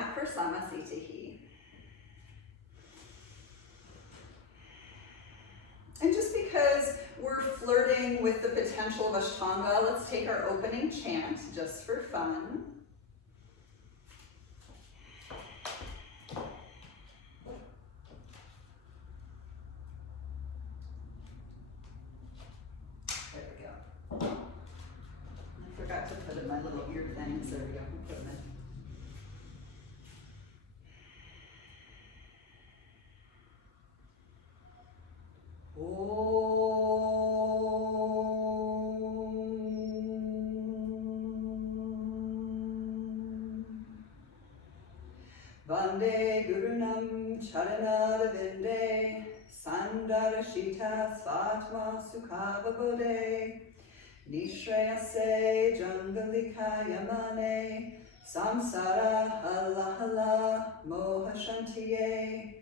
mat for Samasthiti. And just because we're flirting with the potential of Ashtanga, let's take our opening chant just for fun. There we go. I forgot to put in my little ear things. There we go. Put them in. Vande Gurunam Charanada Vinde Sandarashita Svatma Sukhavabode Nishreyase Jangalika Yamane Samsara Halahala Mohashantiye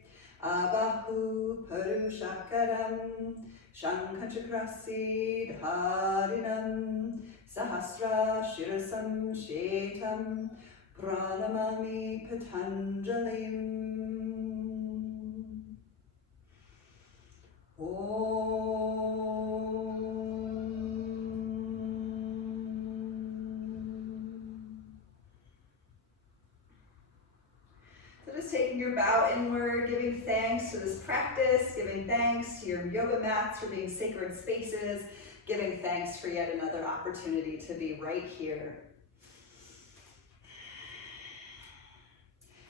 Abahu Parushakaram Shankachakrasid Harinam Sahasra Shirasam Shetam Pranamami Patanjalim. So just taking your bow inward, giving thanks to this practice, giving thanks to your yoga mats for being sacred spaces, giving thanks for yet another opportunity to be right here.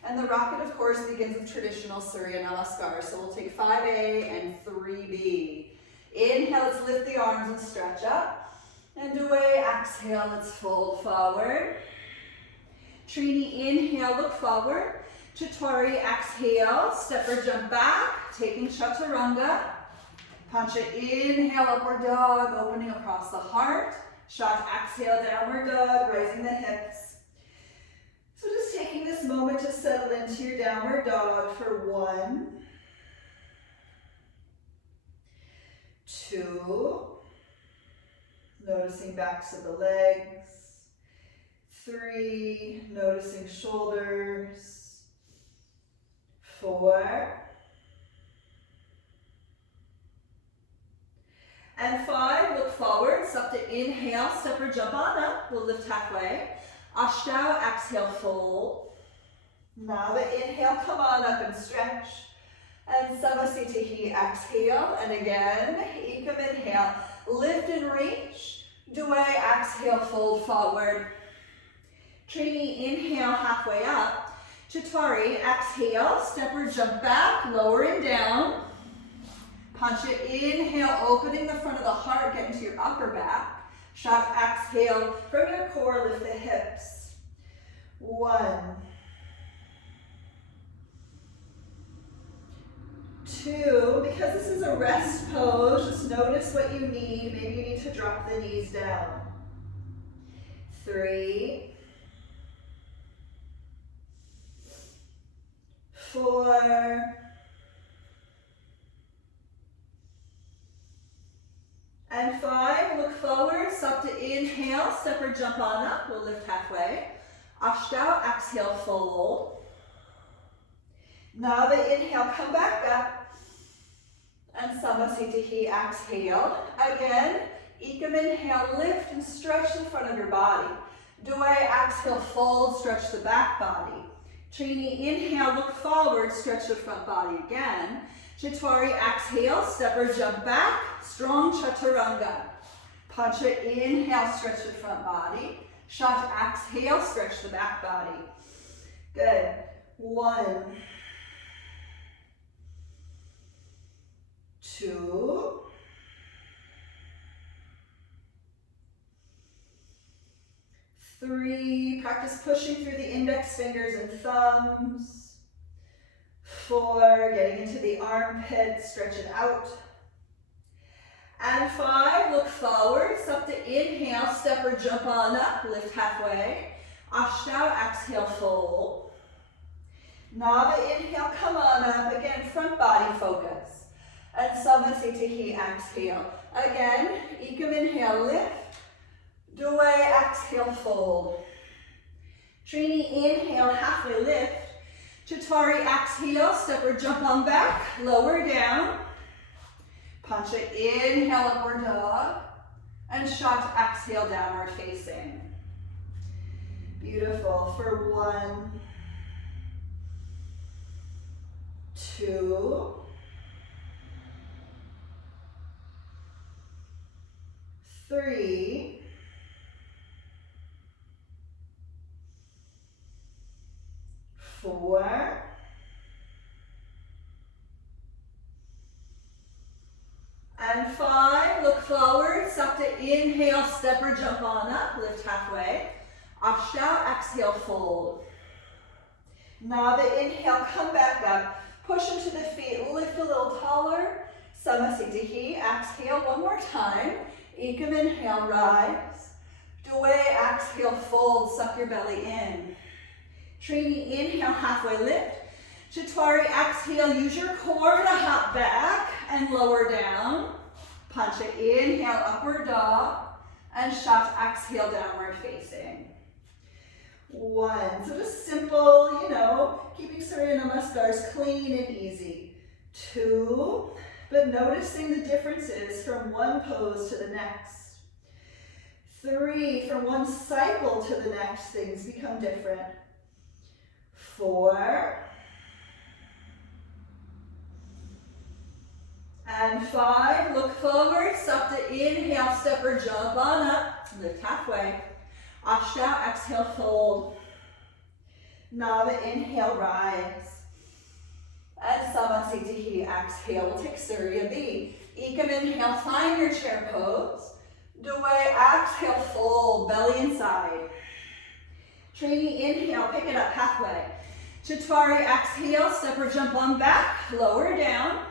And the rocket, of course, begins with traditional Surya Namaskar. So we'll take 5A and 3B. Inhale, let's lift the arms and stretch up. And away, exhale, let's fold forward. Trini, inhale, look forward. Chaturanga, exhale, step or jump back, taking Chaturanga. Pancha, inhale, upward dog, opening across the heart. Shat, exhale, downward dog, raising the hips. So just taking this moment to settle into your downward dog for 1, 2, noticing backs of the legs, 3, noticing shoulders, 4, and 5, look forward, Sapta, inhale, step or jump on up, we'll lift halfway. Ashtanga, exhale, fold. Nava, inhale, come on up and stretch. And Samasthiti, exhale. And again, Ekam, inhale, lift and reach. Dway, exhale, fold forward. Trini, inhale, halfway up. Chaturanga, exhale, step or jump back, lower and down. Pancha, inhale, opening the front of the heart, get into your upper back. Shat, exhale, from your core, lift the hips. 1, 2, because this is a rest pose, just notice what you need. Maybe you need to drop the knees down. 3, 4, and 5, look forward, Sapta, inhale, step or jump on up, we'll lift halfway. Ashtanga, exhale, fold. Nava, inhale, come back up. And Samasthiti, exhale. Again, Ekam, inhale, lift and stretch the front of your body. Dway, exhale, fold, stretch the back body. Trini, inhale, look forward, stretch the front body again. Chaturanga, exhale, step or jump back, strong Chaturanga. Pancha, inhale, stretch the front body. Shat, exhale, stretch the back body. Good. 1, 2, 3, practice pushing through the index fingers and thumbs. 4, getting into the armpit, stretch it out. And 5, look forward, Sapta, inhale, step or jump on up, lift halfway. Ashtanga, exhale, fold. Nava, inhale, come on up, again, front body focus. And Samasthiti, exhale. Again, Ekam, inhale, lift. Dway, exhale, fold. Trini, inhale, halfway lift. Chatwari, exhale, step or jump on back, lower down. Pancha, inhale, upward dog. And shot, exhale, downward facing. Beautiful. For 1, 2, 3, 4, and 5. Look forward. Sapta, inhale, step or jump on up. Lift halfway. Ashtanga, exhale, fold. Nava, inhale, come back up. Push into the feet, lift a little taller. Samasthiti, exhale, one more time. Ekam, inhale, rise. Dway, exhale, fold, suck your belly in. Trini, inhale, halfway lift. Chatwari, exhale, use your core to hop back and lower down. Pancha, inhale, upward dog. And shot, exhale, downward facing. 1, so just simple, keeping Surya Namaskars clean and easy. 2, but noticing the differences from one pose to the next. 3, from one cycle to the next, things become different. 4, and 5, look forward, Sapta, inhale, step or jump on up, lift halfway. Ashtanga, exhale, fold. Nava, inhale, rise. And Samasthiti, exhale, we'll take Surya B. Ekam, inhale, find your chair pose. Dway, exhale, fold, belly inside. Trini, inhale, pick it up halfway. Chatwari, exhale, step or jump on back, lower down.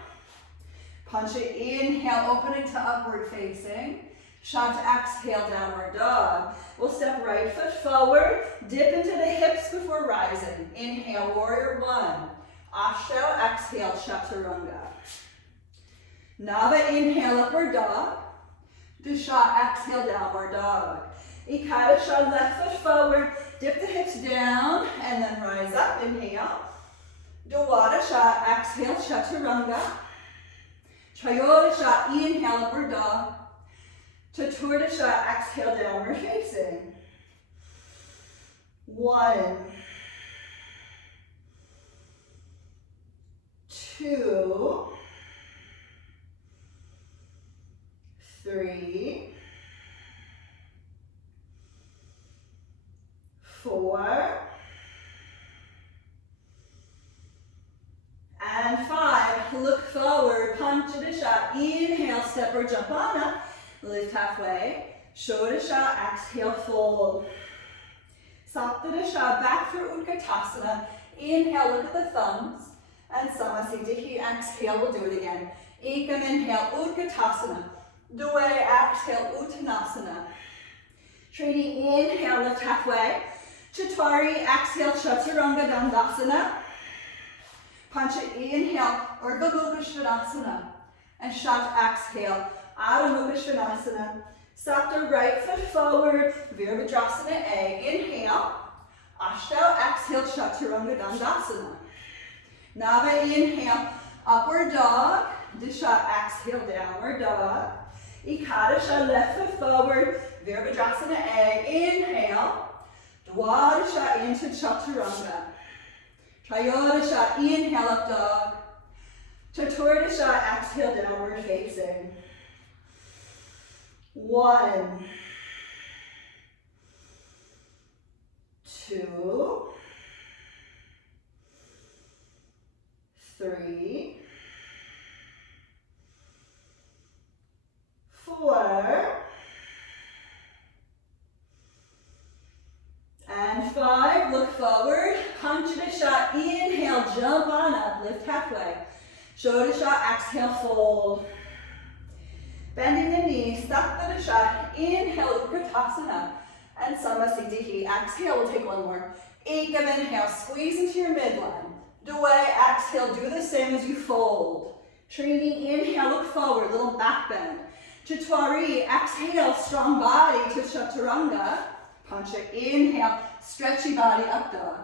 Pancha, inhale, opening to upward facing. Shant, exhale, downward dog. We'll step right foot forward, dip into the hips before rising. Inhale, warrior 1. Ashtanga, exhale, chaturanga. Nava, inhale, upward dog. Dusha, exhale, downward dog. Ekadasha, left foot forward, dip the hips down, and then rise up, inhale. Dwadasha, exhale, chaturanga. Trayodasha, inhale, upward dog. Chaturdasha, exhale, downward facing. 1, 2, 3, 4, and 5. Look forward, Panchadasha, inhale, step or jump on up. Lift halfway. Shodasha, exhale, fold. Saptadasha, back through Utkatasana. Inhale, look at the thumbs. And Samasthiti, exhale, we'll do it again. Ekam, inhale, Utkatasana. Dway, exhale, Uttanasana. Trini, inhale, lift halfway. Chatwari, exhale, Chaturanga Dandasana. Pancha, inhale, Urdhva Mukha Svanasana. And Shat, exhale, Adho Mukha Svanasana. Sapta, right foot forward, Virabhadrasana A. Inhale. Ashtanga, exhale, Chaturanga Dandasana. Nava, inhale, upward dog. Disha, exhale, downward dog. Ekadasha, left foot forward, Virabhadrasana A. Inhale. Dwadasha into Chaturanga. Trayodasha, inhale, up dog. Chaturdasha, exhale, downward facing. 1, 2, 3, 4, and 5. Look forward. Panchadasha, inhale, jump on up, lift halfway. Shodasha, exhale, fold. Bending the knees, Saptadasha, inhale, Utkatasana. And Samasthiti, exhale, we'll take one more. Ekam, inhale, squeeze into your midline. Dway, exhale, do the same as you fold. Trini, inhale, look forward, little back bend. Chatwari, exhale, strong body to Chaturanga. Pancha, inhale, stretchy body, up dog.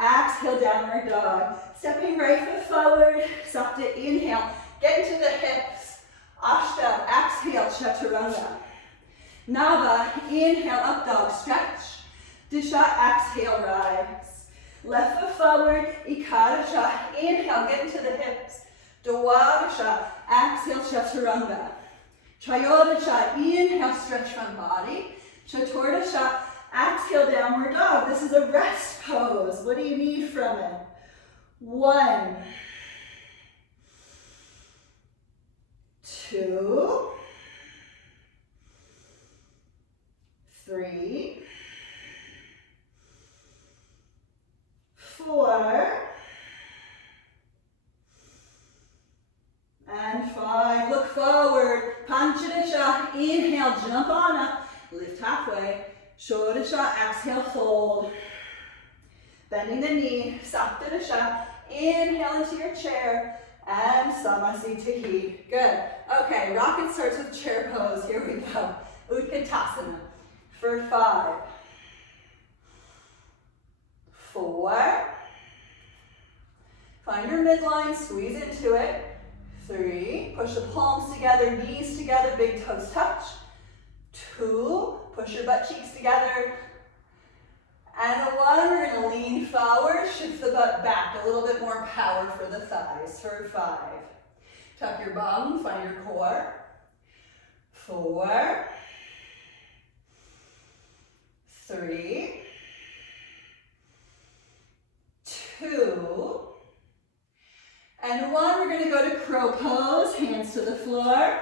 Exhale, downward dog. Stepping right foot forward, Sapta, inhale. Get into the hips. Ashta, exhale, chaturanga. Nava, inhale, up dog, stretch. Disha, exhale, rise. Left foot forward, Ikadasha, inhale, get into the hips. Dwadasha, exhale, chaturanga. Trayodasha, inhale, stretch front body. Chaturdasha, exhale, downward dog. This is a rest pose. What do you need from it? 1, 2, 3, 4, and 5. Look forward. Panchadasha, inhale, jump on up. Lift halfway. Shodasha, exhale, fold. Bending the knee, Saptadasha, inhale into your chair, and Samasthiti. Good. Okay, rocket starts with chair pose. Here we go. Utkatasana for 5, 4. Find your midline, squeeze into it. 3, push the palms together, knees together, big toes touch. 2, push your butt cheeks together. And 1, we're going to lean forward, shift the butt back, a little bit more power for the thighs for 5. Tuck your bum, find your core. 4, 3, 2, and 1. We're going to go to crow pose, hands to the floor,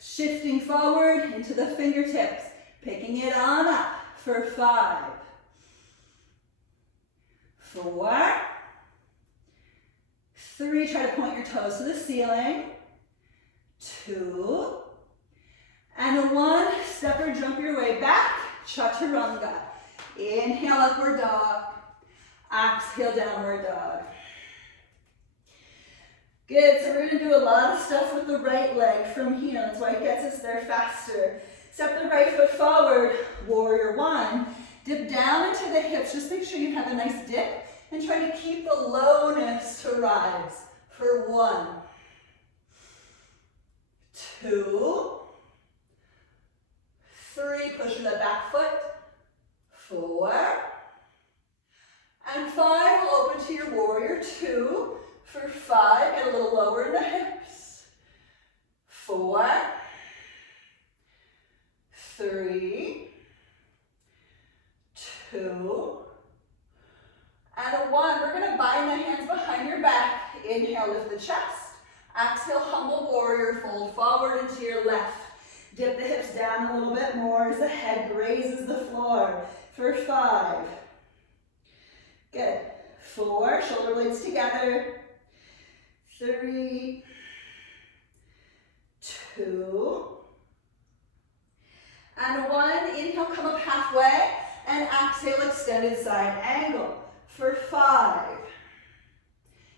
shifting forward into the fingertips, picking it on up for 5, 4, 3, try to point your toes to the ceiling. 2, and 1, step or jump your way back, chaturanga. Inhale, upward dog. Exhale, downward dog. Good, so we're going to do a lot of stuff with the right leg from here. That's why it gets us there faster. Step the right foot forward, warrior 1. Dip down into the hips. Just make sure you have a nice dip and try to keep the lowness to rise for 1, 2, 3, push the back foot. 4, and 5, we'll open to your warrior 2 for 5, get a little lower in the hips. 4, 3, 2, and 1. We're going to bind the hands behind your back. Inhale, lift the chest. Exhale, humble warrior, fold forward into your left. Dip the hips down a little bit more as the head grazes the floor for 5. Good. 4, shoulder blades together. 3, 2, and 1. Inhale, come up halfway, and exhale, extended side angle for 5.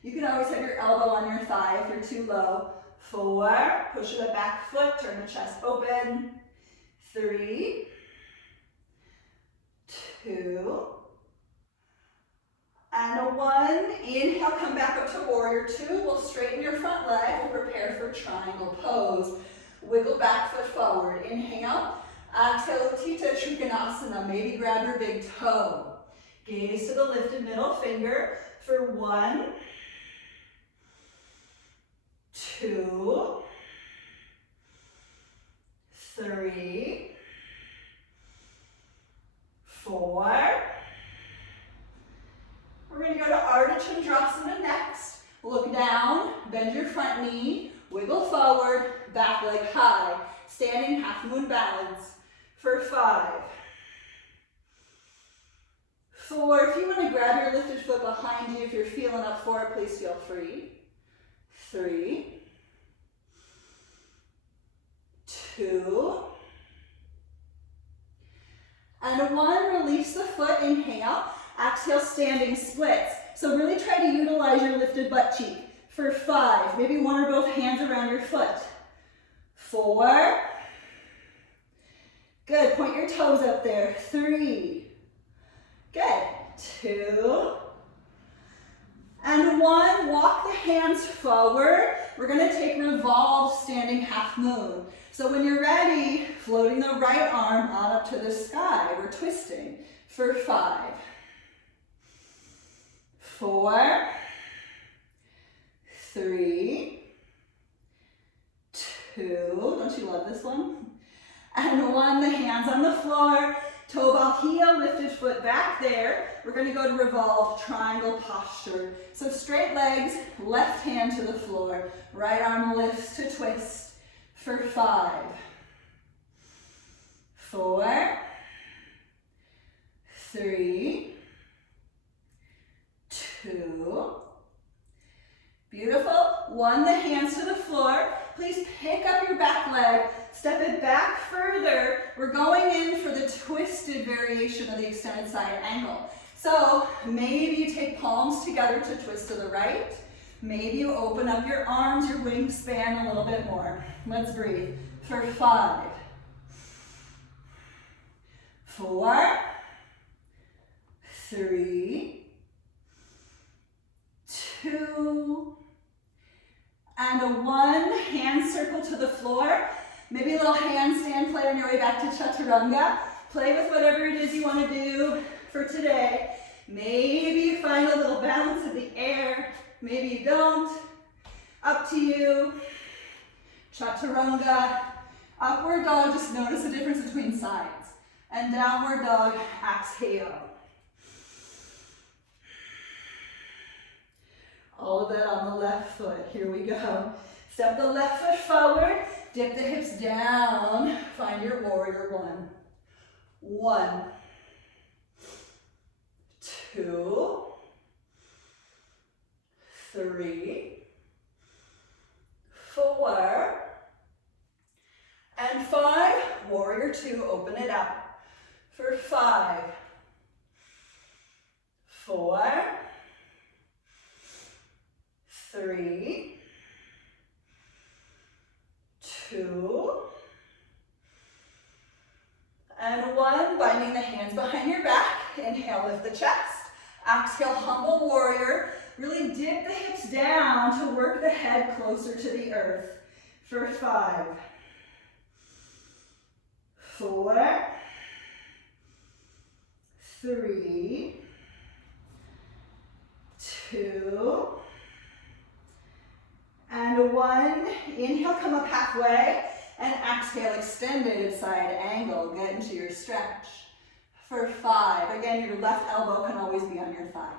You can always have your elbow on your thigh if you're too low. 4, push the back foot, turn the chest open. 3, 2, and 1. Inhale, come back up to warrior 2. We'll straighten your front leg. We'll prepare for triangle pose. Wiggle back foot forward. Inhale. Exhale, Utthita Trikonasana. Maybe grab your big toe. Gaze to the lifted middle finger for 1, 2, 3, 4. We're going to go to Ardha Chandrasana next. Look down, bend your front knee, wiggle forward, back leg high, standing half moon balance for 5. 4, if you want to grab your lifted foot behind you, if you're feeling up for it, please feel free. 3, 2, and 1. Release the foot, inhale. Exhale, standing splits. So really try to utilize your lifted butt cheek for 5. Maybe 1 or both hands around your foot. 4. Good, point your toes up there. 3, Good. 2. And 1, walk the hands forward. We're gonna take revolved standing half moon. So when you're ready, floating the right arm on up to the sky. We're twisting for 5, 4, 3, 2, don't you love this one? And 1, the hands on the floor, toe ball heel, lifted foot back there. We're gonna go to revolved triangle posture. So straight legs, left hand to the floor, right arm lifts to twist for 5, 4, 3, 2, beautiful. 1, the hands to the floor. Please pick up your back leg, step it back further. We're going in for the twisted variation of the extended side angle. So maybe you take palms together to twist to the right. Maybe you open up your arms, your wingspan a little bit more. Let's breathe for 5, 4, 3, 2, and a 1, hand circle to the floor. Maybe a little handstand play on your way back to chaturanga. Play with whatever it is you want to do for today. Maybe you find a little balance in the air. Maybe you don't. Up to you. Chaturanga. Upward dog, just notice the difference between sides. And downward dog, exhale. All of that on the left foot. Here we go. Step the left foot forward. Dip the hips down. Find your warrior 1. 1, 2, 3, 4, and 5. Warrior 2, open it up for 5, 4, 3, 2, and 1. Binding the hands behind your back. Inhale, lift the chest. Exhale, humble warrior. Really dip the hips down to work the head closer to the earth for 5, 4, 3, 2, and 1. Inhale, come up halfway. And exhale, extended side angle. Get into your stretch for 5. Again, your left elbow can always be on your thigh.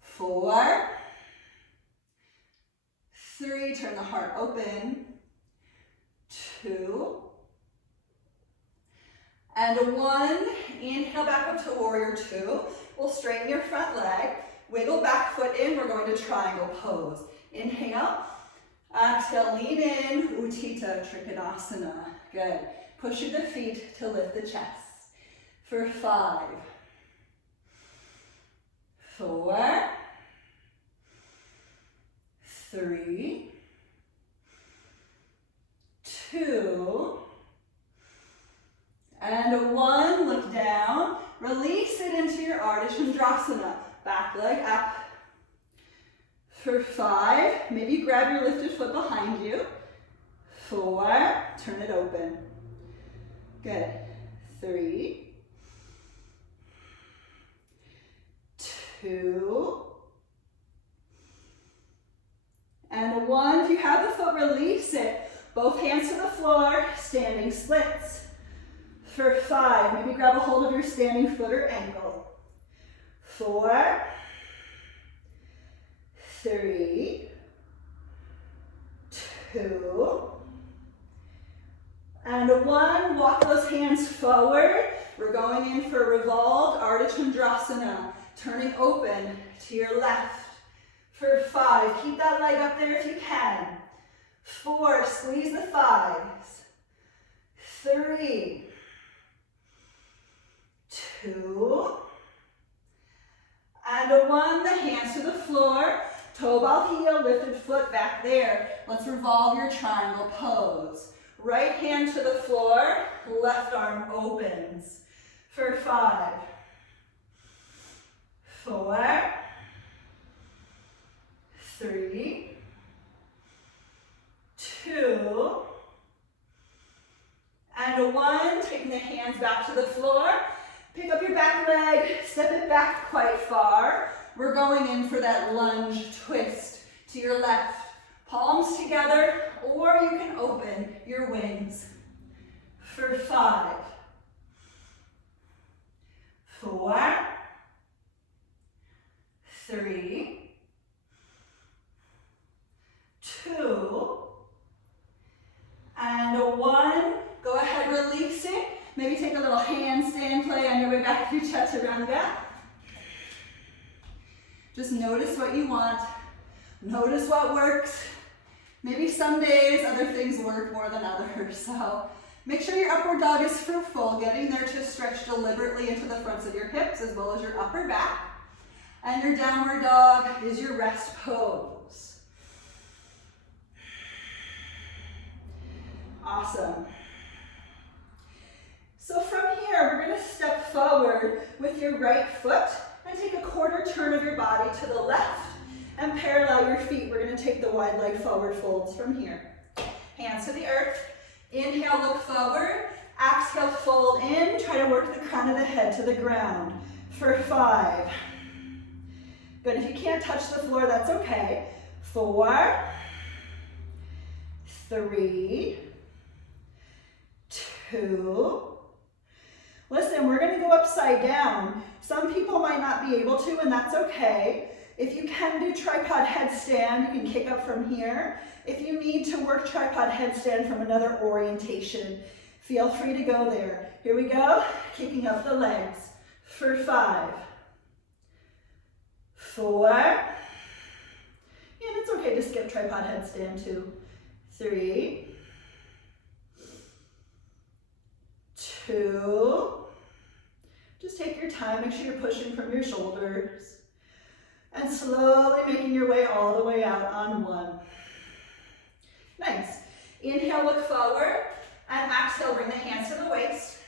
4, 3, turn the heart open. 2, and 1. Inhale, back up to warrior 2. We'll straighten your front leg. Wiggle back foot in. We're going to triangle pose. Inhale. Exhale, lean in, Utthita Trikonasana. Good. Pushing the feet to lift the chest for 5, 4, 3, 2, and 1. Look down. Release it into your Ardha Chandrasana. Back leg up. For 5, maybe you grab your lifted foot behind you. 4, turn it open. Good. 3, 2, and 1. If you have the foot, release it. Both hands to the floor, standing splits. For 5, maybe grab a hold of your standing foot or ankle. 4, 3, 2, and 1. Walk those hands forward. We're going in for revolved Ardha Chandrasana. Turning open to your left. For 5, keep that leg up there if you can. 4, squeeze the thighs. 3, 2, and 1. The hands to the floor. Toe ball heel, lifted foot back there. Let's revolve your triangle pose. Right hand to the floor, left arm opens. For 5, 4, 3, 2, and 1. Taking the hands back to the floor. Pick up your back leg, step it back quite far. We're going in for that lunge twist to your left. Palms together, or you can open your wings. For 5, 4, 3, 2, and 1. Go ahead, release it. Maybe take a little handstand play on your way back to Chaturanga. Just notice what you want. Notice what works. Maybe some days other things work more than others. So make sure your upward dog is fruitful, getting there to stretch deliberately into the fronts of your hips as well as your upper back. And your downward dog is your rest pose. Awesome. So from here, we're going to step forward with your right foot and take a quarter turn of your body to the left and parallel your feet. We're going to take the wide leg forward folds from here. Hands to the earth. Inhale, look forward. Exhale, fold in. Try to work the crown of the head to the ground for 5. Good. If you can't touch the floor, that's okay. 4, 3, 2. Listen, we're going to go upside down. Some people might not be able to, and that's okay. If you can do tripod headstand, you can kick up from here. If you need to work tripod headstand from another orientation, feel free to go there. Here we go, kicking up the legs for 5, 4, and it's okay to skip tripod headstand too. 3, 2, just take your time, make sure you're pushing from your shoulders, and slowly making your way all the way out on 1. Nice. Inhale, look forward, and exhale, bring the hands to the waist.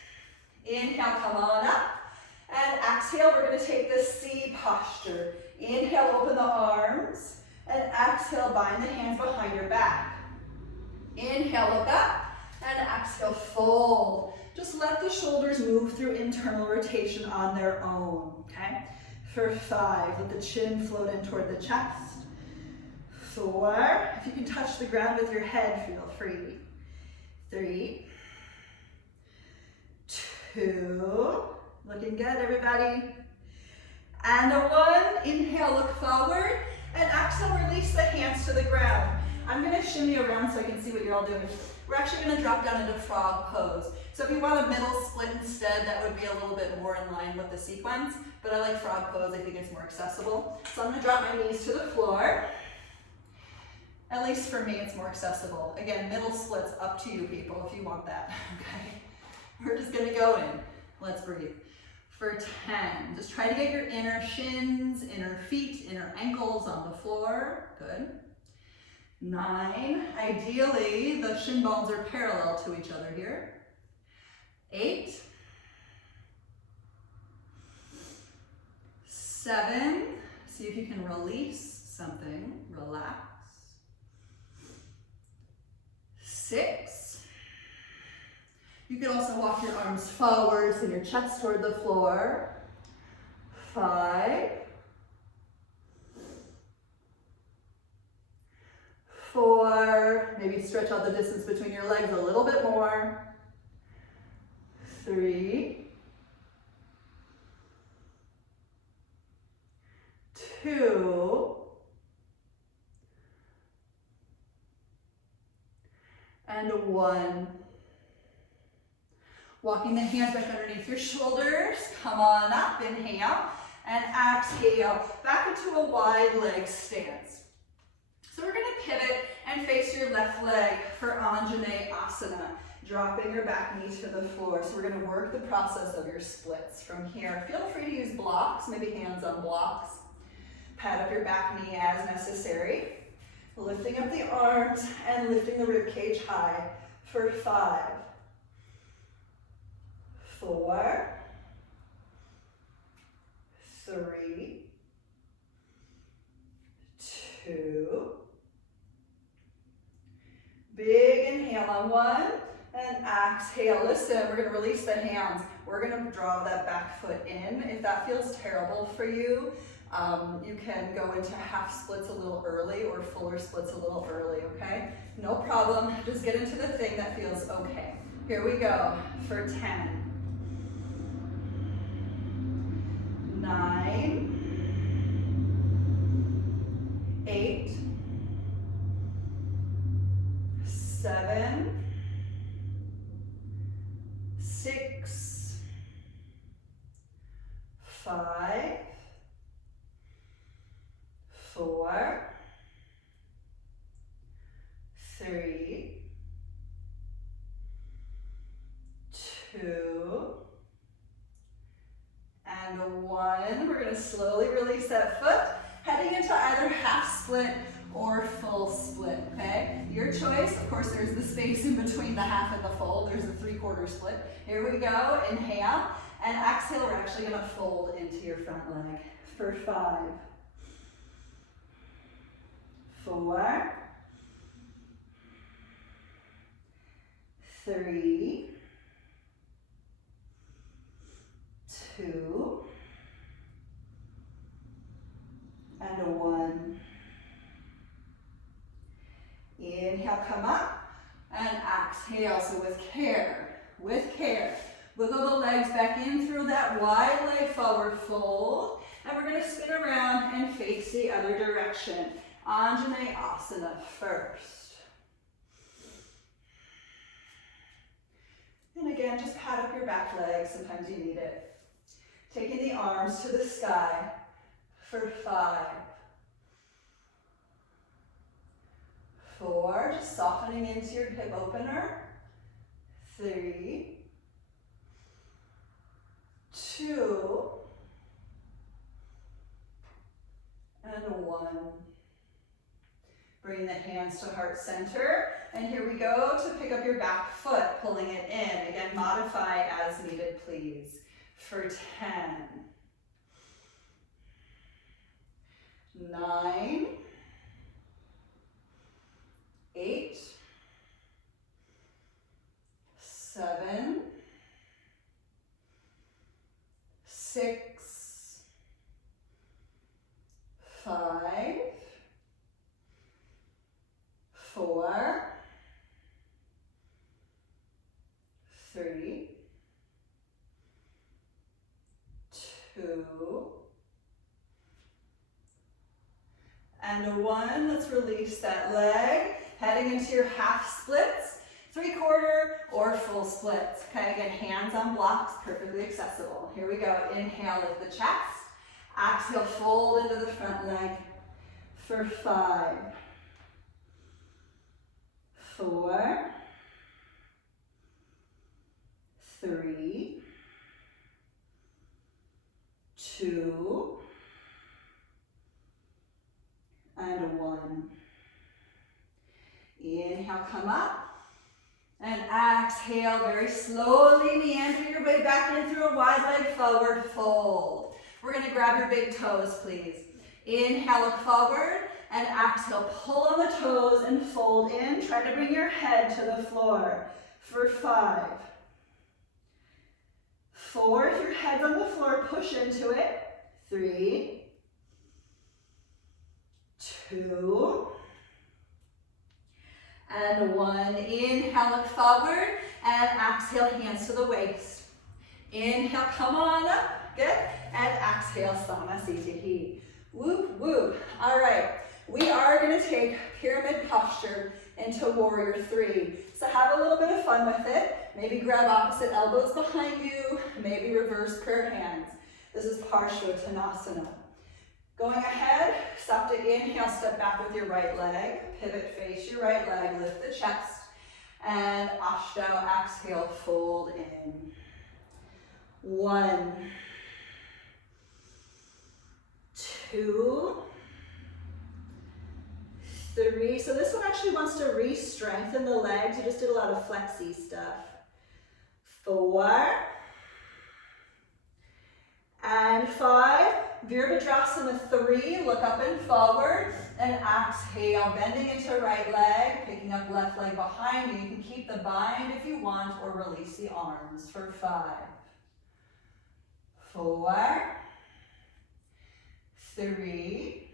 Inhale, come on up, and exhale, we're going to take the C posture. Inhale, open the arms, and exhale, bind the hands behind your back. Inhale, look up, and exhale, fold. Just let the shoulders move through internal rotation on their own, okay? For 5, let the chin float in toward the chest. 4, if you can touch the ground with your head, feel free. 3, 2, looking good, everybody. And 1, inhale, look forward, and exhale, release the hands to the ground. I'm gonna shimmy around so I can see what you're all doing. We're actually gonna drop down into frog pose. So if you want a middle split instead, that would be a little bit more in line with the sequence, but I like frog pose, I think it's more accessible. So I'm gonna drop my knees to the floor. At least for me, it's more accessible. Again, middle splits up to you people if you want that, okay? We're just gonna go in. Let's breathe. For 10, just try to get your inner shins, inner feet, inner ankles on the floor. Good. 9, ideally, the shin bones are parallel to each other here. 8, 7, see if you can release something, relax. 6, you can also walk your arms forward, send your chest toward the floor. 5, 4, maybe stretch out the distance between your legs a little bit more. 3, 2, and 1. Walking the hands back underneath your shoulders. Come on up, inhale, and exhale, back into a wide leg stance. So we're gonna pivot and face your left leg for Anjaneyasana, dropping your back knee to the floor. So we're gonna work the process of your splits from here. Feel free to use blocks, maybe hands on blocks. Pat up your back knee as necessary. Lifting up the arms and lifting the rib cage high for 5, 4, 3, on one, and exhale. Listen, we're gonna release the hands. We're gonna draw that back foot in. If that feels terrible for you, you can go into half splits a little early or fuller splits a little early, okay? No problem, just get into the thing that feels okay. Here we go for 10, 9, 8, 7, 6, 5, 4, 3, 2, and 1. We're going to slowly release that foot, heading into either half split or full split, okay? Your choice. Of course, there's the space in between the half and the full. There's the 3/4 split. Here we go. Inhale, and exhale. We're actually going to fold into your front leg for 5, 4, 3, 2, and 1. Inhale, come up, and exhale. So with care, wiggle the legs back in through that wide leg forward fold, and we're going to spin around and face the other direction. Anjaneyasana first. And again, just pat up your back leg, sometimes you need it. Taking the arms to the sky for 5, 4, just softening into your hip opener, 3, 2, and 1. Bring the hands to heart center, and here we go to pick up your back foot, pulling it in. Again, modify as needed, please. For 10, 9, 8, 7, 6, 5, 4, 3, 2, and 1. Let's release that leg, heading into your half splits, 3/4 or full splits. Okay, again, hands on blocks, perfectly accessible. Here we go. Inhale, lift the chest. Exhale, fold into the front leg for 5, 4, 3, 2, and 1. Inhale, come up. And exhale, very slowly meander your way back in through a wide leg forward fold. We're going to grab your big toes, please. Inhale, look forward, and exhale, pull on the toes and fold in. Try to bring your head to the floor for 5, 4, if your head's on the floor, push into it. 3, 2, and 1. Inhale, look forward, and exhale, hands to the waist. Inhale, come on up, good, and exhale, Samasthiti. Whoop, whoop. All right, we are going to take pyramid posture into warrior 3. So have a little bit of fun with it. Maybe grab opposite elbows behind you, maybe reverse prayer hands. This is Parshvottanasana. Going ahead, stop to inhale, step back with your right leg, pivot, face your right leg, lift the chest, and Ashtanga, exhale, fold in. 1, 2, 3. So this one actually wants to re-strengthen the legs. You just did a lot of flexy stuff. 4, and 5. Virabhadrasana 3, look up and forward. And exhale, bending into right leg, picking up left leg behind you. You can keep the bind if you want or release the arms for 5, 4, 3,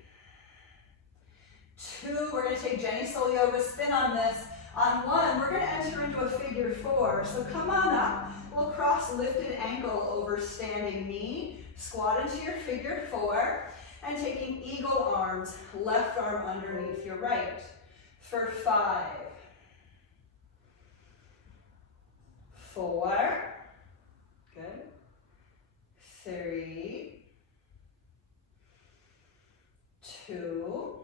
2. We're going to take Jenny Soul Yoga spin on this. On 1, we're going to enter into a figure 4. So come on up. We'll cross lifted ankle over standing knee. Squat into your figure 4. And taking eagle arms, left arm underneath your right. For 5, 4, good, 3, 2,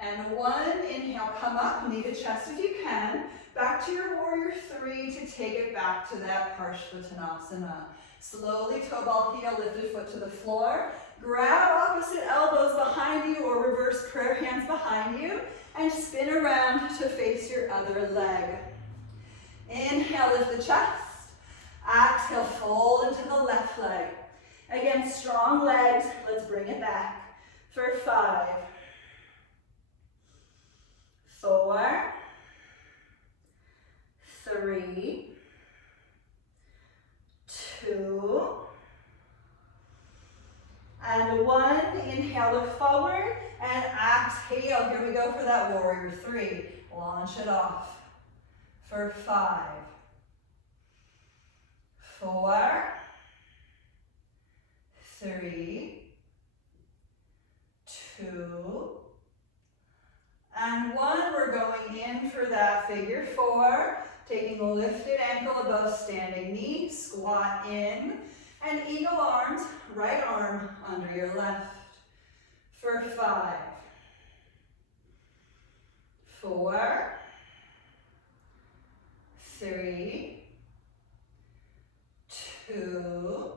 and 1. Inhale, come up, knee to chest if you can. Back to your warrior 3 to take it back to that Parshvanottanasana. Slowly, toe ball heel, lifted foot to the floor. Grab opposite elbows behind you or reverse prayer hands behind you and spin around to face your other leg. Inhale, lift the chest. Exhale, fold into the left leg. Again, strong legs. Let's bring it back for 5, 4, 3, 2, and 1. Inhale, look forward, and exhale. Here we go for that warrior 3. Launch it off for 5, 4, 3, 2, and 1. We're going in for that figure 4. Taking a lifted ankle above standing knee, squat in, and eagle arms, right arm under your left. For 5, 4, 3, 2,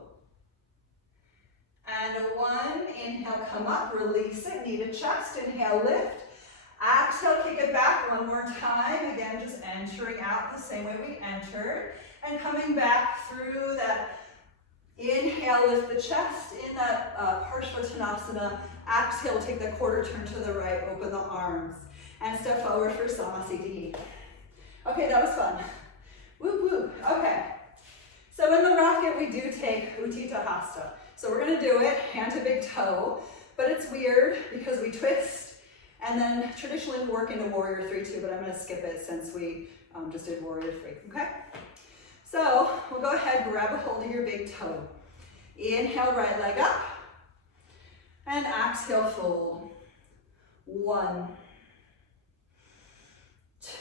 and 1. Inhale, come up, release it, knee to chest, inhale, lift. Exhale, kick it back 1 more time. Again, just entering out the same way we entered. And coming back through that inhale, lift the chest in that Parshvanottanasana. Exhale, take the quarter turn to the right, open the arms. And step forward for Samasthiti. Okay, that was fun. Whoop, whoop. Okay. So in the rocket, we do take Utthita Hasta. So we're going to do it, hand to big toe. But it's weird because we twist. And then traditionally we work into warrior 3 too, but I'm going to skip it since we just did warrior 3, okay? So we'll go ahead, grab a hold of your big toe. Inhale, right leg up. And exhale, fold. 1,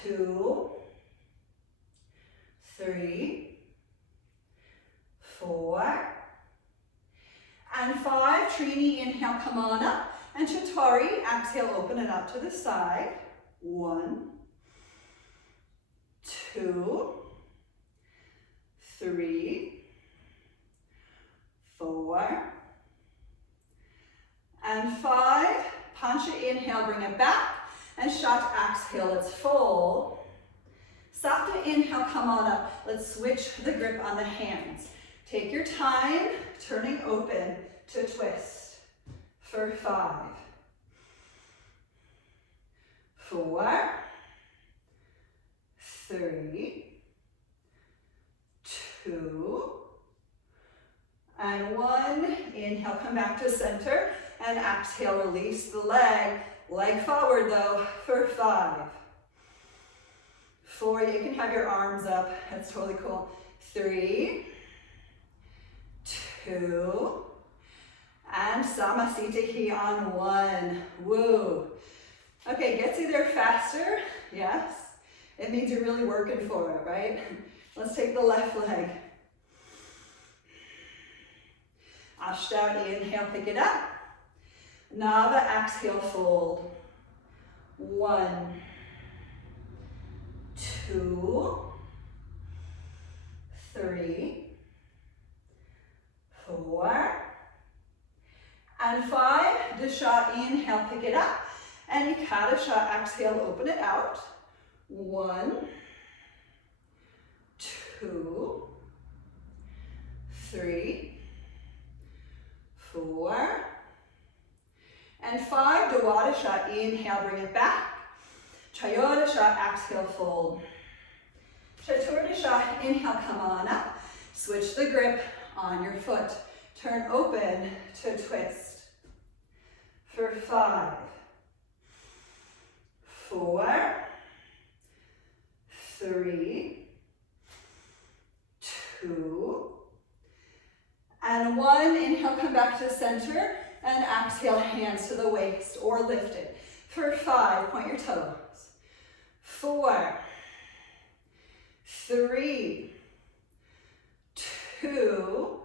2, 3, 4, and 5. Trini, inhale, come on up. And Chattari, exhale, open it up to the side. 1, 2, 3, 4, and 5. Pancha, inhale, bring it back. And Shat, exhale, let's fold. Sapta, inhale, come on up. Let's switch the grip on the hands. Take your time, turning open to twist. For 5, 4, 3, 2, and 1. Inhale, come back to center, and exhale, release the leg. Leg forward though, for 5, 4, you can have your arms up, that's totally cool. 3, 2, and Samasthiti on 1. Woo. Okay, gets you there faster. Yes. It means you're really working for it, right? Let's take the left leg. Ashtanga, inhale, pick it up. Nava, exhale, fold. 1, 2, 3, 4, and 5. Disha, inhale, pick it up. And Ekadasha, exhale, open it out. 1, 2, 3, 4, And 5, Dwadasha, inhale, bring it back. Trayodasha, exhale, fold. Chaturdasha, inhale, come on up. Switch the grip on your foot. Turn open to twist. For 5, 4, 3, 2, and 1. Inhale, come back to the center, and exhale, hands to the waist or lift it. For 5, point your toes. 4, 3, 2,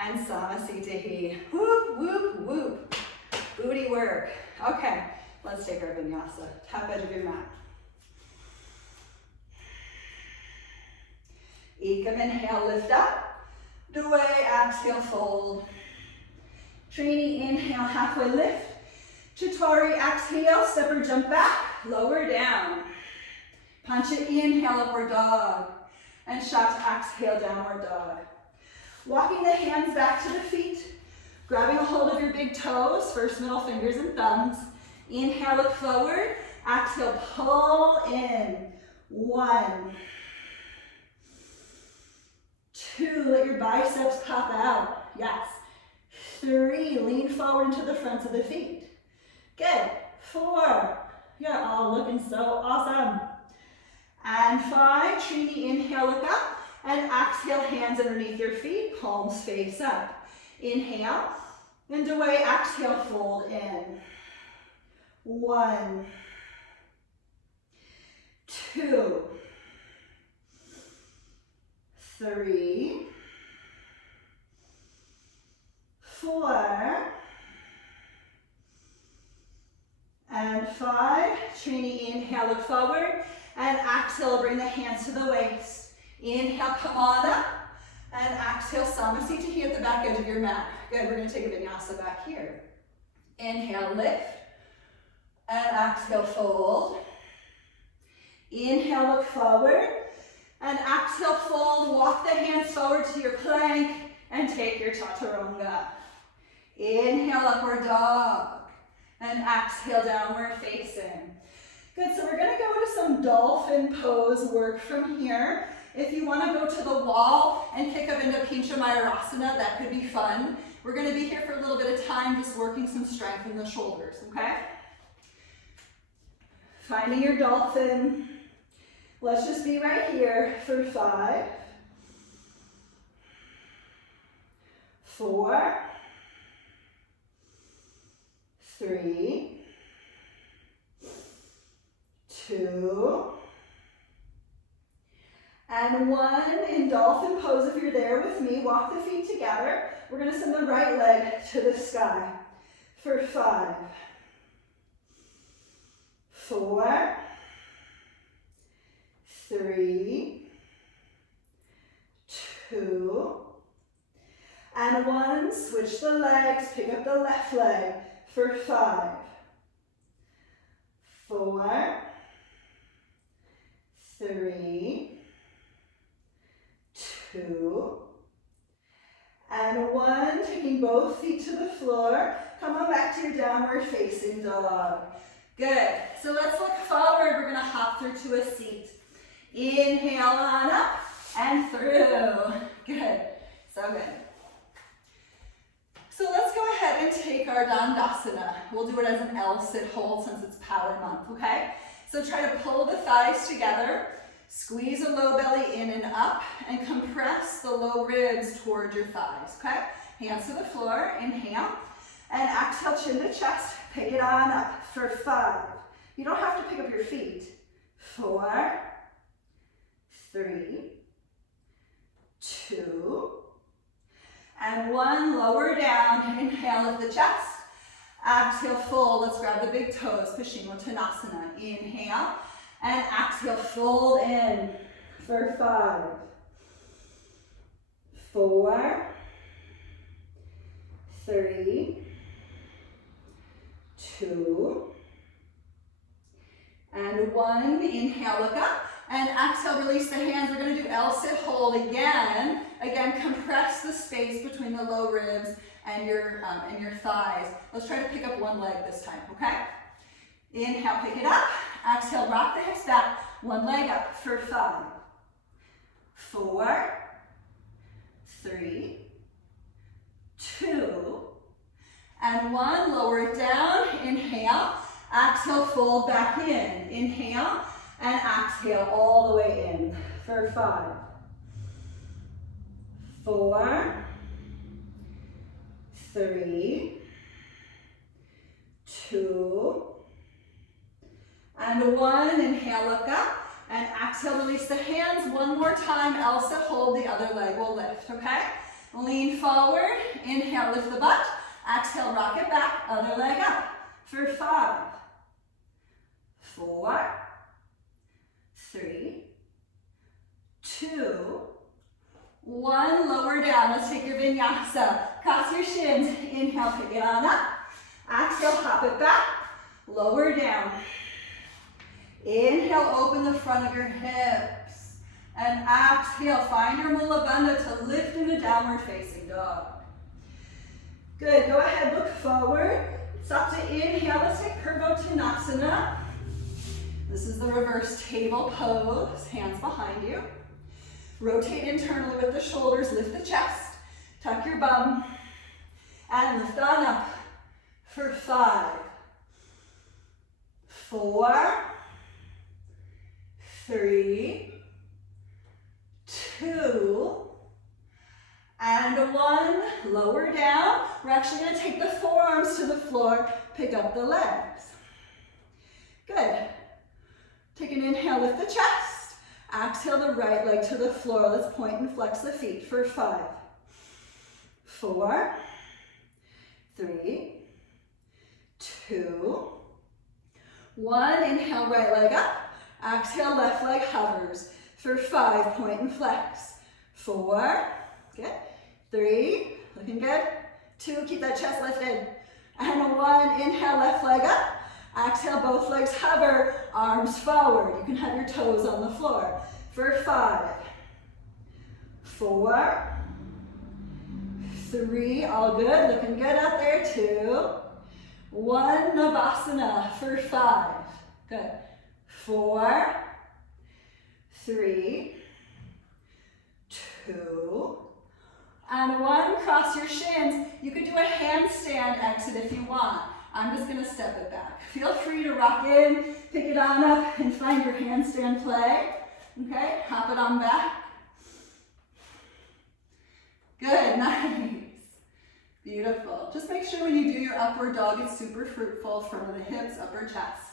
and Samasthiti. Whoop, whoop, whoop. Booty work. Okay, let's take our vinyasa. Top edge of your mat. Ekam, inhale, lift up. Dway, exhale, fold. Trini, inhale, halfway lift. Chatwari, exhale, step or jump back, lower down. Pancha, inhale, upward dog. And Shata, exhale, downward dog. Walking the hands back to the feet. Grabbing a hold of your big toes, first middle fingers and thumbs. Inhale, look forward. Exhale, pull in. 1, 2, let your biceps pop out. Yes. 3, lean forward into the fronts of the feet. Good. 4, you're all looking so awesome. And 5, Trini, inhale, look up. And exhale, hands underneath your feet, palms face up. Inhale, and away, exhale, fold in. 1, 2, 3, 4, and 5. Trini, inhale, look forward, and exhale, bring the hands to the waist. Inhale, come on up, and exhale, Samasthiti at the back edge of your mat. Good, we're gonna take a vinyasa back here. Inhale, lift, and exhale, fold. Inhale, look forward, and exhale, fold. Walk the hands forward to your plank, and take your chaturanga. Inhale, upward dog, and exhale, downward facing. Good, so we're gonna go into some dolphin pose work from here. If you wanna go to the wall and kick up into Pincha Mayurasana, that could be fun. We're gonna be here for a little bit of time, just working some strength in the shoulders, okay? Finding your dolphin. Let's just be right here for 5, 4, 3, 2, and 1. In dolphin pose, if you're there with me, walk the feet together. We're gonna send the right leg to the sky for 5, 4, 3, 2, and 1. Switch the legs, pick up the left leg for 5, 4, 3, 2, and 1. Taking both feet to the floor. Come on back to your downward facing dog. Good. So let's look forward. We're going to hop through to a seat. Inhale on up and through. Good. So good. So let's go ahead and take our Dandasana. We'll do it as an L-sit hold since it's Power Month, okay? So try to pull the thighs together. Squeeze the low belly in and up, and compress the low ribs towards your thighs, okay? Hands to the floor, inhale, and exhale, chin to chest, pick it on up for 5. You don't have to pick up your feet. 4, 3, 2, and 1. Lower down, inhale, lift the chest. Exhale, fold. Let's grab the big toes, Paschimottanasana. Inhale. And exhale, fold in for 5, 4, 3, 2, and 1. Inhale, look up, and exhale, release the hands. We're going to do L-sit hold again. Again, compress the space between the low ribs and your thighs. Let's try to pick up one leg this time, okay? Inhale, pick it up. Exhale, rock the hips back. One leg up for 5, 4, 3, 2, and 1. Lower it down. Inhale. Exhale, fold back in. Inhale and exhale all the way in for 5, 4, 3, 2, and 1. Inhale, look up, and exhale, release the hands. One more time, Elsa, hold, the other leg will lift, okay? Lean forward, inhale, lift the butt, exhale, rock it back, other leg up for 5, 4, 3, 2, 1. Lower down. Let's take your vinyasa. Cross your shins. Inhale, pick it on up. Exhale, hop it back. Lower down. Inhale, open the front of your hips. And exhale, find your mula bandha to lift into downward facing dog. Good. Go ahead, look forward. Sapta, inhale. Let's take Purvottanasana. This is the reverse table pose. Hands behind you. Rotate internally with the shoulders. Lift the chest. Tuck your bum. And lift on up for 5, 4, 3, 2, and 1. Lower down. We're actually going to take the forearms to the floor. Pick up the legs. Good. Take an inhale, lift the chest. Exhale the right leg to the floor. Let's point and flex the feet for 5, 4, 3, 2, 1. Inhale, right leg up. Exhale, left leg hovers for 5. Point and flex. 4, good. 3, looking good. 2, keep that chest lifted. And 1, inhale, left leg up. Exhale, both legs hover, arms forward. You can have your toes on the floor for 5, 4, 3, all good, looking good out there. 2, 1, Navasana for 5, good. 4, 3, 2, and 1. Cross your shins. You could do a handstand exit if you want. I'm just gonna step it back. Feel free to rock in, pick it on up, and find your handstand play. Okay, hop it on back. Good, nice. Beautiful. Just make sure when you do your upward dog, it's super fruitful. Front of the hips, upper chest.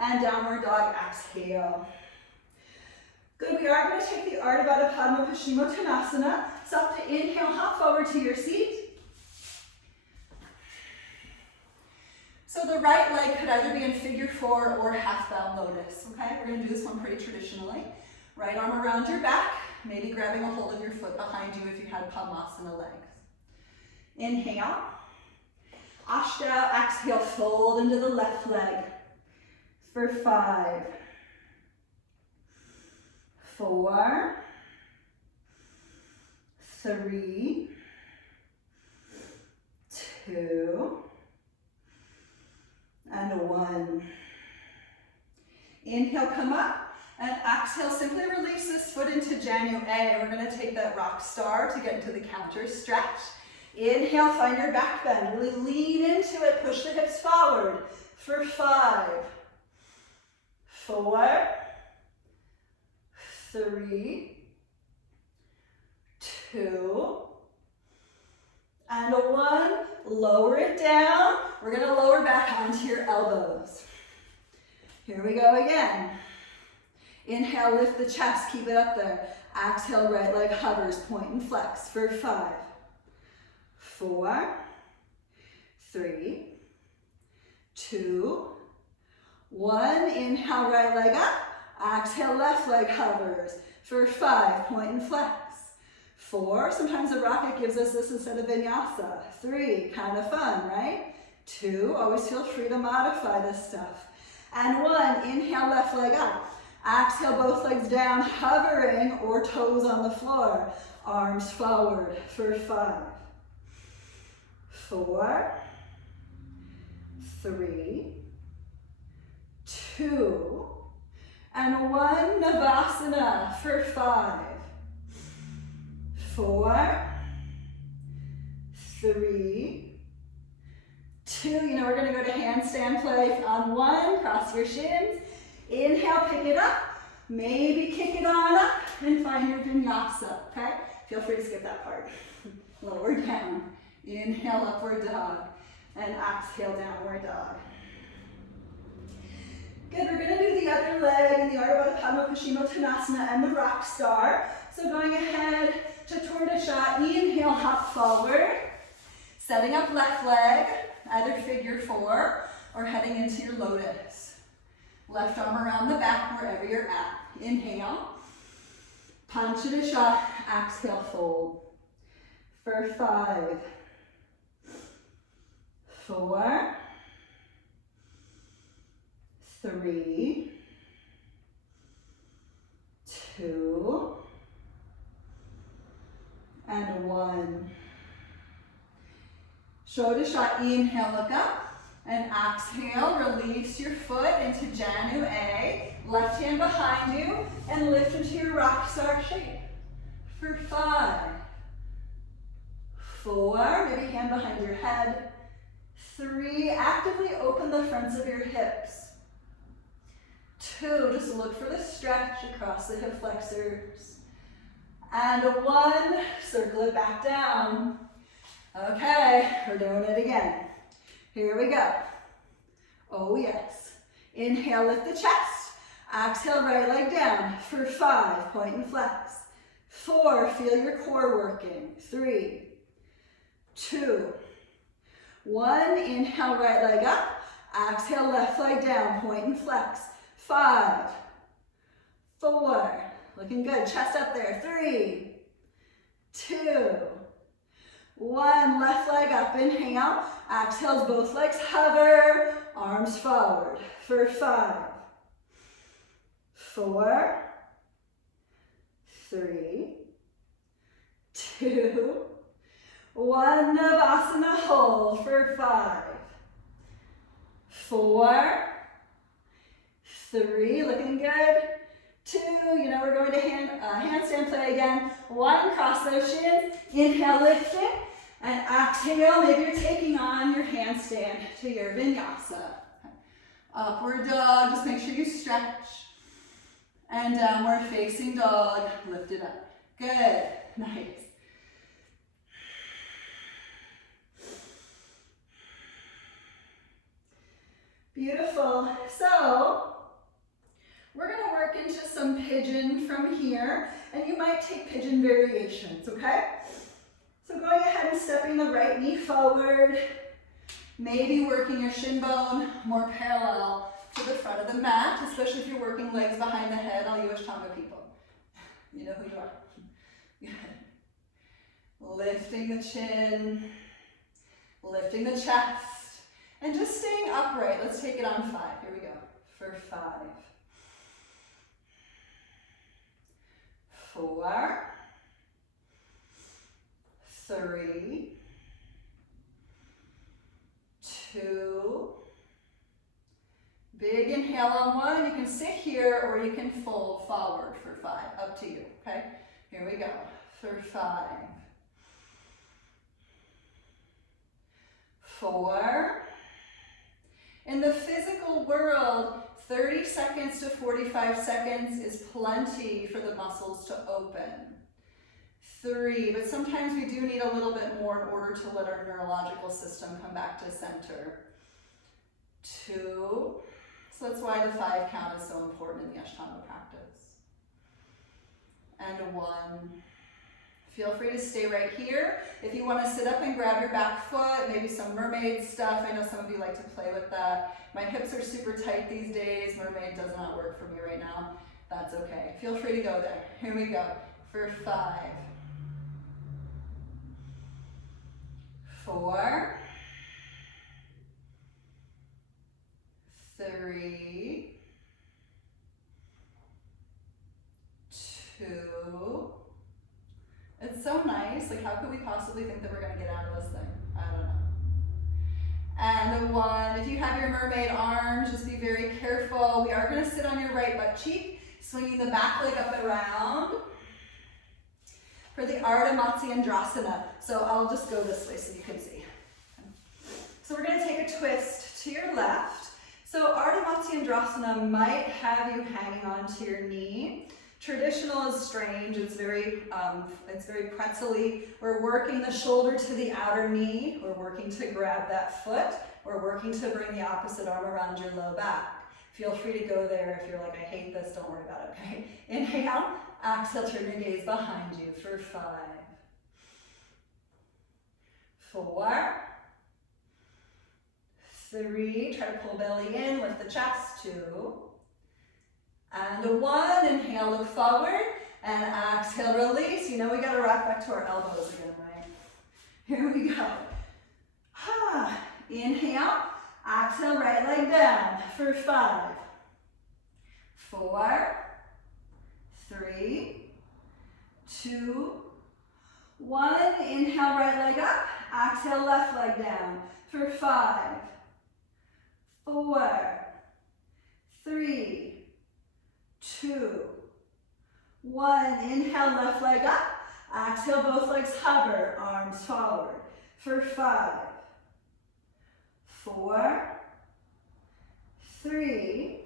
And downward dog, exhale. Good, we are gonna take the Ardha Baddha Padma Paschimottanasana. Stop to inhale, hop forward to your seat. So the right leg could either be in figure 4 or half bound lotus, okay? We're gonna do this one pretty traditionally. Right arm around your back, maybe grabbing a hold of your foot behind you if you had Padmasana legs. Inhale. Ashtanga, exhale, fold into the left leg for 5, 4, 3, 2, and 1. Inhale, come up, and exhale, simply release this foot into Janu A. We're gonna take that rock star to get into the counter stretch. Inhale, find your back bend, really lean into it, push the hips forward for 5, 4, 3, 2, and 1. Lower it down. We're gonna lower back onto your elbows. Here we go again. Inhale, lift the chest, keep it up there. Exhale, right leg hovers, point and flex for 5, 4, 3, 2, 1. Inhale, right leg up. Exhale, left leg hovers for 5, point and flex. 4, sometimes the rocket gives us this instead of vinyasa. 3, kind of fun, right? 2, always feel free to modify this stuff. And 1, inhale, left leg up. Exhale, both legs down, hovering or toes on the floor. Arms forward for 5, 4, 3, 2, and 1. Navasana for 5, 4, 3, 2. You know, we're going to go to handstand play on 1. Cross your shins. Inhale, pick it up. Maybe kick it on up and find your vinyasa, okay? Feel free to skip that part. Lower down. Inhale, upward dog. And exhale, downward dog. Good, we're going to do the other leg in the Ardha Padma Paschimottanasana and the rock star. So going ahead to Tordasha, inhale, hop forward. Setting up left leg, either figure 4 or heading into your lotus. Left arm around the back wherever you're at. Inhale. Panchadasha, exhale, fold. For 5, 4, 3, 2, and 1. Shodasha, inhale, look up. And exhale, release your foot into Janu A. Left hand behind you and lift into your rock star shape. For 5, 4, maybe hand behind your head. 3, actively open the fronts of your hips. 2, just look for the stretch across the hip flexors. And 1, circle it back down. Okay, we're doing it again. Here we go. Oh yes. Inhale, lift the chest. Exhale, right leg down. For 5, point and flex. 4, feel your core working. 3, 2, 1. Inhale, right leg up. Exhale, left leg down, point and flex. 5, 4, looking good. Chest up there. 3, 2, 1, left leg up, inhale, exhale, both legs hover, arms forward, for 5, 4, 3, 2, 1, Navasana, hold, for 5, 4, 3, looking good, 2, you know, we're going to handstand play again. 1, cross those shins, inhale, lift it, and exhale, maybe you're taking on your handstand to your vinyasa. Upward dog, just make sure you stretch. And downward facing dog, lift it up. Good, nice. Beautiful. So, we're going to work into some pigeon from here, and you might take pigeon variations, okay? So going ahead and stepping the right knee forward, maybe working your shin bone more parallel to the front of the mat, especially if you're working legs behind the head, all you Ashtanga people. You know who you are. Lifting the chin, lifting the chest, and just staying upright. Let's take it on 5. Here we go. For 5. 4, 3, 2, big inhale on 1. You can sit here or you can fold forward for 5, up to you, okay? Here we go, for 5, 4. In the physical world, 30 seconds to 45 seconds is plenty for the muscles to open. 3, but sometimes we do need a little bit more in order to let our neurological system come back to center. 2, so that's why the 5 count is so important in the Ashtanga practice. And 1. Feel free to stay right here. If you want to sit up and grab your back foot, maybe some mermaid stuff. I know some of you like to play with that. My hips are super tight these days. Mermaid does not work for me right now. That's okay. Feel free to go there. Here we go. For 5, 4, 3, 2. It's so nice. Like, how could we possibly think that we're going to get out of this thing? I don't know. And one. If you have your mermaid arms, just be very careful. We are going to sit on your right butt cheek, swinging the back leg up and around for the Ardha Matsyendrasana. So I'll just go this way so you can see. So we're going to take a twist to your left. So Ardha Matsyendrasana might have you hanging onto your knee. Traditional is strange. It's very pretzel-y. We're working the shoulder to the outer knee. We're working to grab that foot. We're working to bring the opposite arm around your low back. Feel free to go there if you're like, I hate this, don't worry about it, okay? Inhale, exhale, turn your gaze behind you for 5, 4, 3, try to pull belly in, lift the chest, 2, and 1, inhale, look forward, and exhale, release. You know we gotta rock back to our elbows again, right? Here we go. Inhale, exhale, right leg down for 5, 4, 3, 2, 1. Inhale, right leg up, exhale, left leg down for 5, 4, 3, 2, 1. Inhale, left leg up. Exhale, both legs hover, arms forward for 5, 4, 3,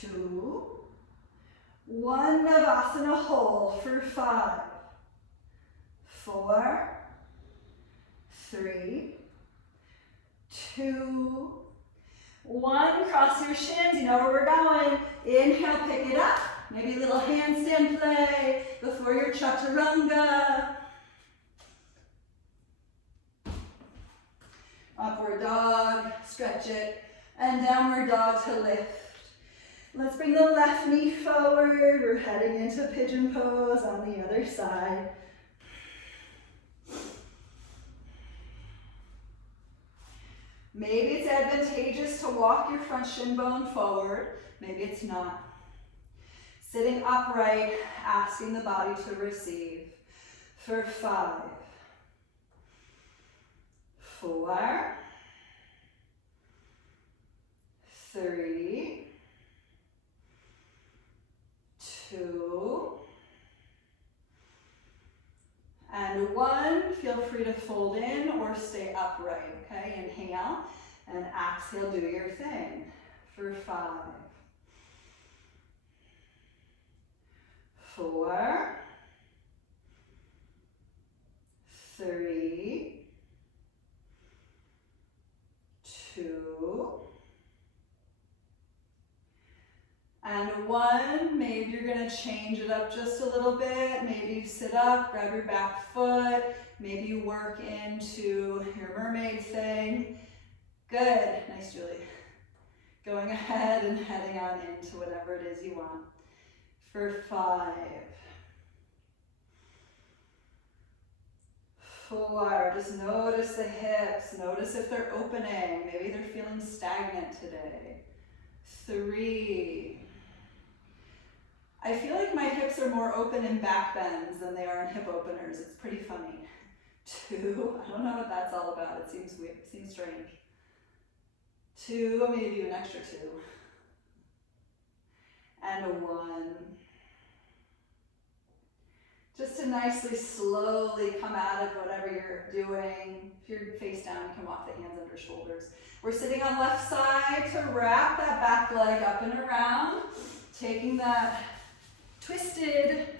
2, 1. Navasana hold for 5, 4, 3, 2, 1. Cross your shins, you know where we're going. Inhale, pick it up. Maybe a little handstand play before your chaturanga. Upward dog, stretch it, and downward dog to lift. Let's bring the left knee forward. We're heading into pigeon pose on the other side. Maybe it's advantageous to walk your front shin bone forward. Maybe it's not. Sitting upright, asking the body to receive for 5, 4, 3, 2, and 1. Feel free to fold in or stay upright, okay? Inhale and exhale, do your thing for 5, 4, 3, 2, and 1. Maybe you're going to change it up just a little bit. Maybe you sit up, grab your back foot. Maybe you work into your mermaid thing. Good. Nice, Julie. Going ahead and heading on into whatever it is you want. For 5, 4, just notice the hips. Notice if they're opening. Maybe they're feeling stagnant today. 3, I feel like my hips are more open in back bends than they are in hip openers. It's pretty funny. 2, I don't know what that's all about. It seems weird, it seems strange. 2, I'm gonna do an extra 2. And a 1. Just to nicely, slowly come out of whatever you're doing. If you're face down, you can walk the hands under shoulders. We're sitting on left side to wrap that back leg up and around, taking that twisted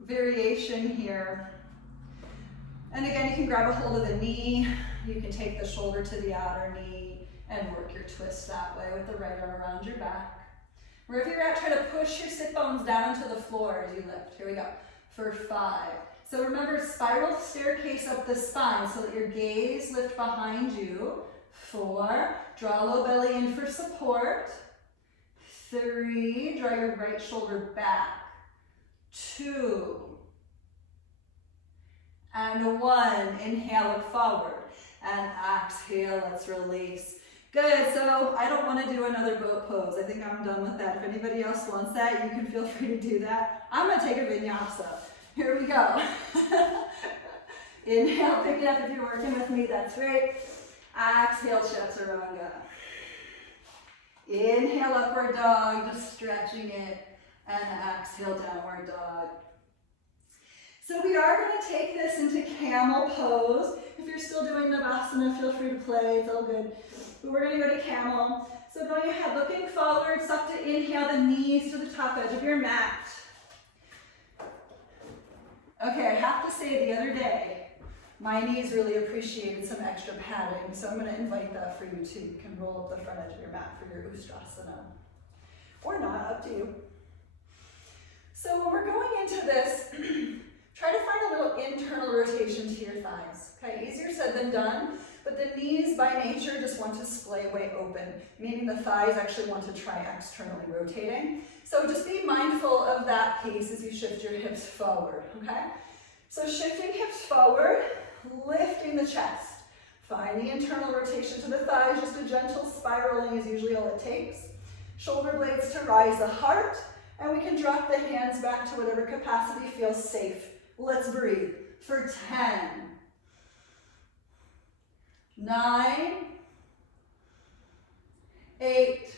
variation here. And again, you can grab a hold of the knee. You can take the shoulder to the outer knee and work your twist that way with the right arm around your back. Wherever you're at, try to push your sit bones down to the floor as you lift. Here we go. For 5. So remember, spiral staircase up the spine so that your gaze lift behind you. 4. Draw low belly in for support. 3. Draw your right shoulder back. 2. And 1. Inhale, look forward. And exhale, let's release. Good, so I don't want to do another boat pose. I think I'm done with that. If anybody else wants that, you can feel free to do that. I'm going to take a vinyasa. Here we go. Inhale, pick it up if you're working with me, that's great. Exhale, chaturanga. Inhale, upward dog, just stretching it, and exhale, downward dog. So we are going to take this into camel pose. If you're still doing Navasana, feel free to play, it's all good. But we're going to go to camel. So going ahead, looking forward, suck to inhale the knees to the top edge of your mat. Okay, I have to say the other day, my knees really appreciated some extra padding, so I'm going to invite that for you too. You can roll up the front edge of your mat for your Ustrasana. Or not, up to you. So when we're going into this, try to find a little internal rotation to your thighs. Okay, easier said than done, but the knees by nature just want to splay way open, meaning the thighs actually want to try externally rotating. So just be mindful of that piece as you shift your hips forward, okay? So shifting hips forward, lifting the chest. Find the internal rotation to the thighs, just a gentle spiraling is usually all it takes. Shoulder blades to rise the heart, and we can drop the hands back to whatever capacity feels safe. Let's breathe for 10, 9, 8,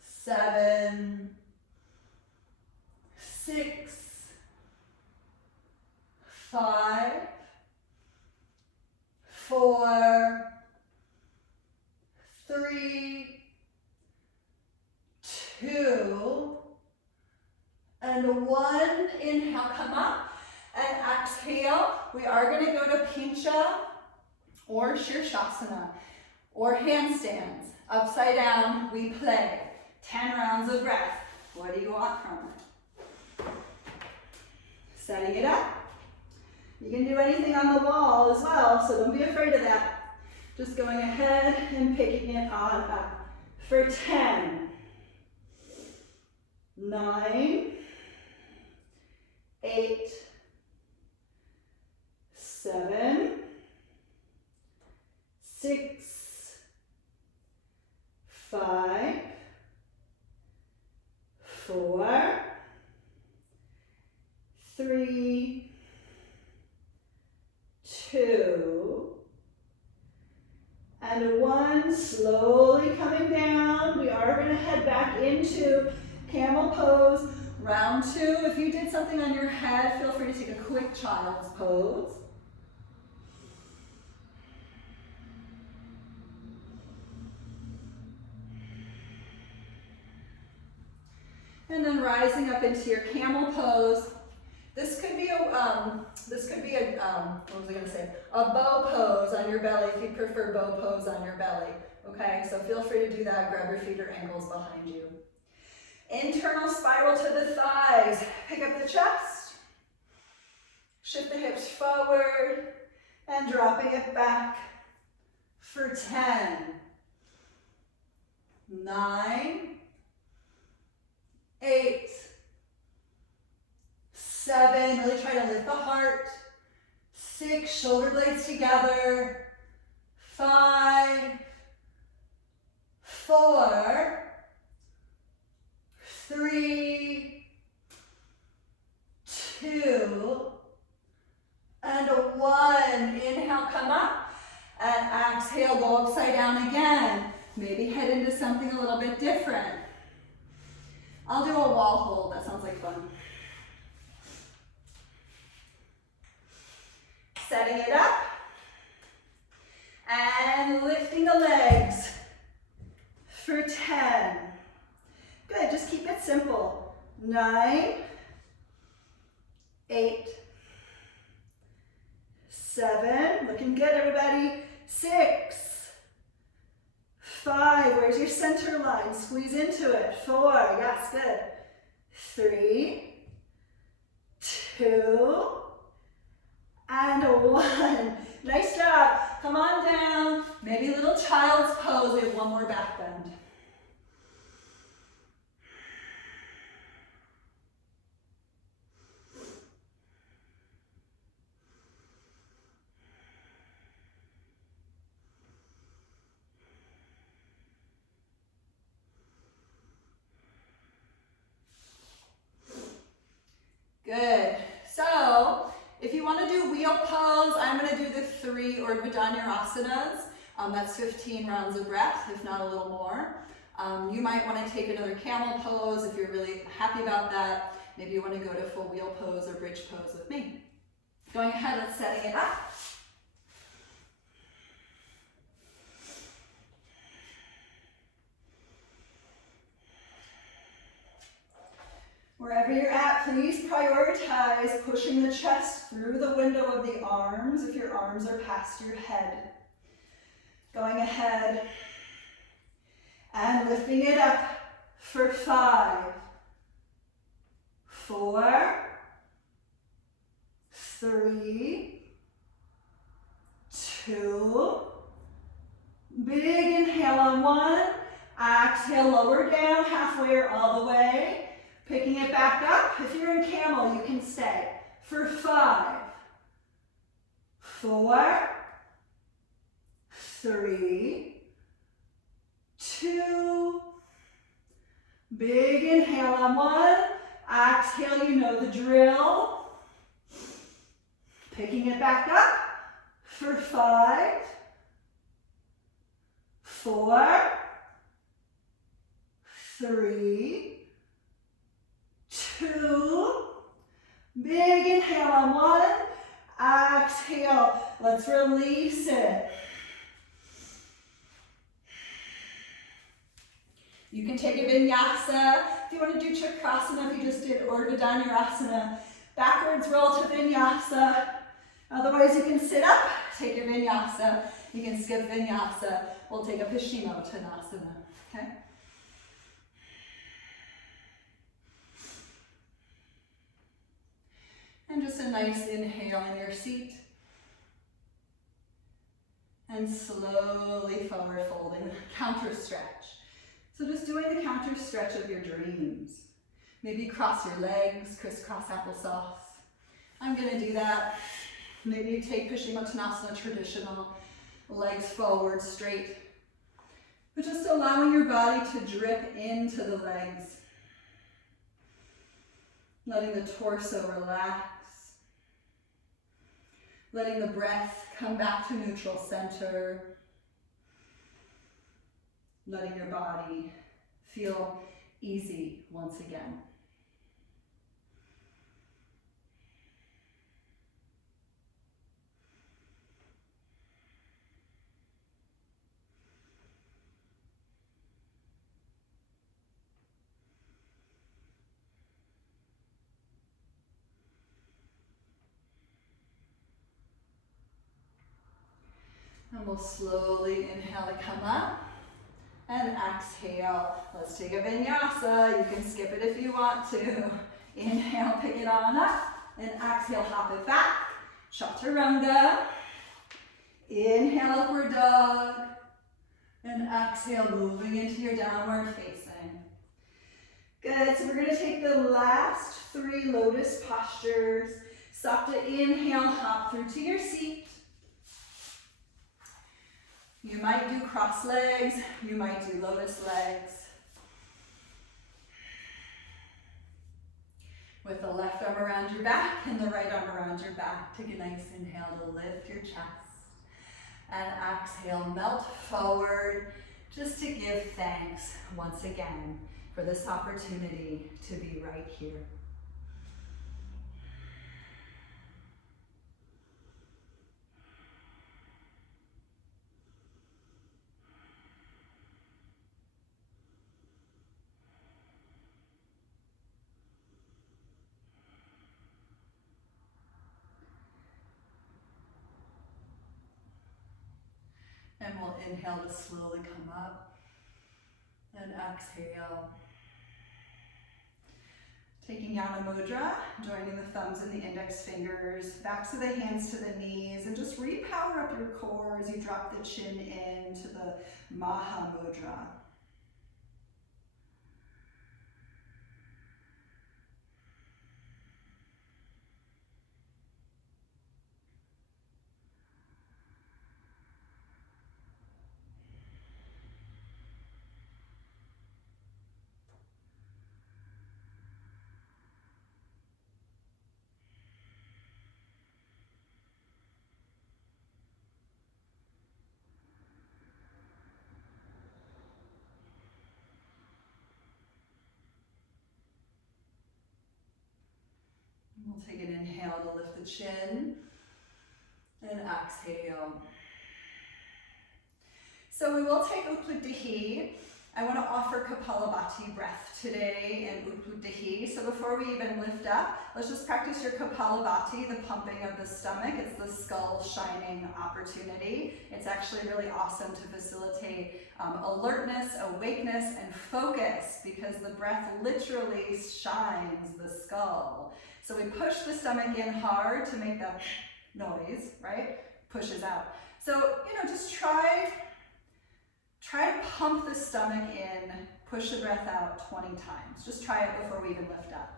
7, 6, 5, 4, 3, 2, and 1. Inhale, come up, and exhale. We are going to go to Pincha or Shirshasana or handstands. Upside down, we play. 10 rounds of breath. What do you want from it? Setting it up. You can do anything on the wall as well, so don't be afraid of that. Just going ahead and picking it on up for 10, 9, 8, 7, 6, 5, 4, 3, 2, and 1. Slowly coming down. We are going to head back into camel pose. Round 2. If you did something on your head, feel free to take a quick child's pose. And then rising up into your camel pose. This could be a bow pose on your belly if you prefer bow pose on your belly. Okay, so feel free to do that. Grab your feet or ankles behind you. Internal spiral to the thighs. Pick up the chest. Shift the hips forward and dropping it back for 10, 9, 8, 7, really try to lift the heart. 6, shoulder blades together. 5, 4, 3, 2, and 1. Inhale, come up, and exhale, go upside down again. Maybe head into something a little bit different. I'll do a wall hold, that sounds like fun. Setting it up, and lifting the legs for 10. Good, just keep it simple. 9, 8, 7, looking good everybody. 6, 5, where's your center line? Squeeze into it. 4, yes, good. 3, 2, and 1. Nice job. Come on down. Maybe a little child's pose. We have one more back bend. Good. So I'm going to do the 3 Urdhva Dhanurasana. That's 15 rounds of breath, if not a little more. You might want to take another camel pose if you're really happy about that. Maybe you want to go to full wheel pose or bridge pose with me. Going ahead and setting it up. Wherever you're at, please prioritize pushing the chest through the window of the arms if your arms are past your head. Going ahead and lifting it up for 5, 4, 3, 2, big inhale on 1, exhale, lower down halfway or all the way. Picking it back up. If you're in camel, you can stay for 5, 4, 3, 2, big inhale on 1, exhale, you know the drill. Picking it back up for 5, 4, 3, 2, big inhale on 1, exhale, let's release it. You can take a vinyasa. If you want to do chakrasana, if you just did Urdhva Dhanurasana, backwards roll to vinyasa. Otherwise, you can sit up, take a vinyasa. You can skip vinyasa. We'll take a Paschimottanasana, okay? And just a nice inhale in your seat. And slowly forward folding, counter stretch. So just doing the counter stretch of your dreams. Maybe cross your legs, crisscross applesauce. I'm gonna do that. Maybe you take Paschimottanasana traditional, legs forward, straight. But just allowing your body to drip into the legs. Letting the torso relax. Letting the breath come back to neutral center. Letting your body feel easy once again. And we'll slowly inhale to come up and exhale. Let's take a vinyasa. You can skip it if you want to. Inhale, pick it on up, and exhale, hop it back. Chaturanga. Inhale, upward dog, and exhale, moving into your downward facing. Good, so we're gonna take the last 3 lotus postures. Sapta inhale, hop through to your seat. You might do cross legs, you might do lotus legs. With the left arm around your back and the right arm around your back. Take a nice inhale to lift your chest. And exhale, melt forward, just to give thanks once again for this opportunity to be right here. And we'll inhale to slowly come up and exhale. Taking Yana Mudra, joining the thumbs and the index fingers, backs of the hands to the knees, and just repower up your core as you drop the chin into the Maha Mudra. We'll take an inhale to lift the chin, and exhale. So we will take Utpluttihi. I want to offer Kapalabhati breath today in Utpluttihi. So before we even lift up, let's just practice your Kapalabhati, the pumping of the stomach. It's the skull shining opportunity. It's actually really awesome to facilitate alertness, awakeness, and focus, because the breath literally shines the skull. So we push the stomach in hard to make that noise, right? Pushes out. So, just try to pump the stomach in, push the breath out 20 times. Just try it before we even lift up.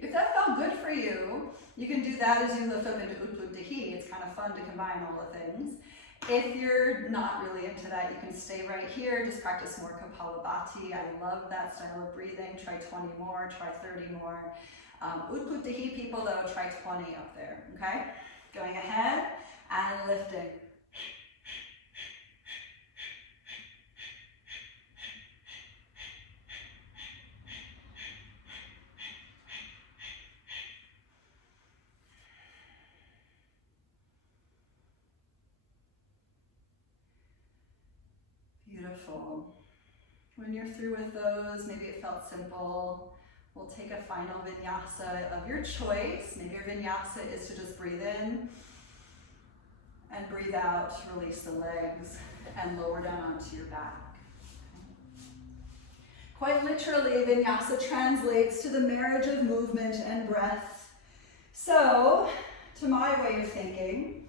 If that felt good for you, you can do that as you lift up into Utpluttihi. It's kind of fun to combine all the things. If you're not really into that, you can stay right here. Just practice more Kapalabhati. I love that style of breathing. Try 20 more, try 30 more. Utpluttihi people, though, try 20 up there, okay? Going ahead and lifting. Beautiful. When you're through with those, maybe it felt simple, we'll take a final vinyasa of your choice. Maybe your vinyasa is to just breathe in and breathe out, release the legs, and lower down onto your back. Quite literally, vinyasa translates to the marriage of movement and breath. So, to my way of thinking,